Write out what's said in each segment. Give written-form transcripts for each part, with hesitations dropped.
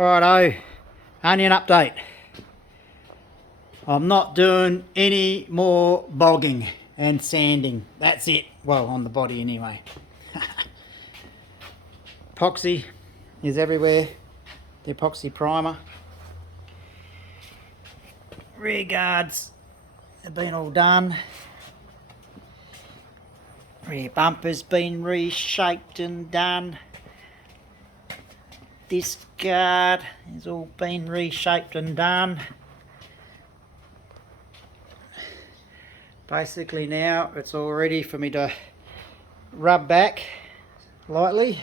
Righto, onion update. I'm not doing any more bogging and sanding. That's it. Well, on the body anyway. Epoxy is everywhere. The epoxy primer. Rear guards have been all done. Rear bumper's been reshaped and done. This guard has all been reshaped and done. Basically now it's all ready for me to rub back lightly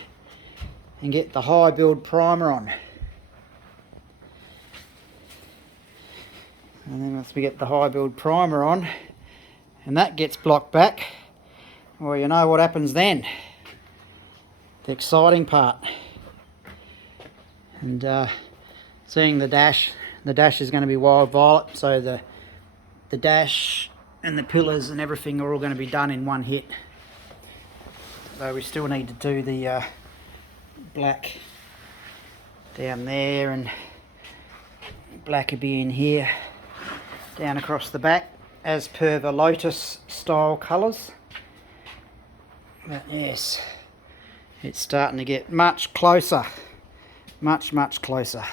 and get the high build primer on. And then once we get the high build primer on and that gets blocked back, well, you know what happens then. The exciting part. And seeing the dash is going to be wild violet, so the dash and the pillars and everything are all going to be done in one hit. Though we still need to do the black down there, and black will be in here, down across the back, as per the Lotus style colours. But yes, it's starting to get much closer. Much closer.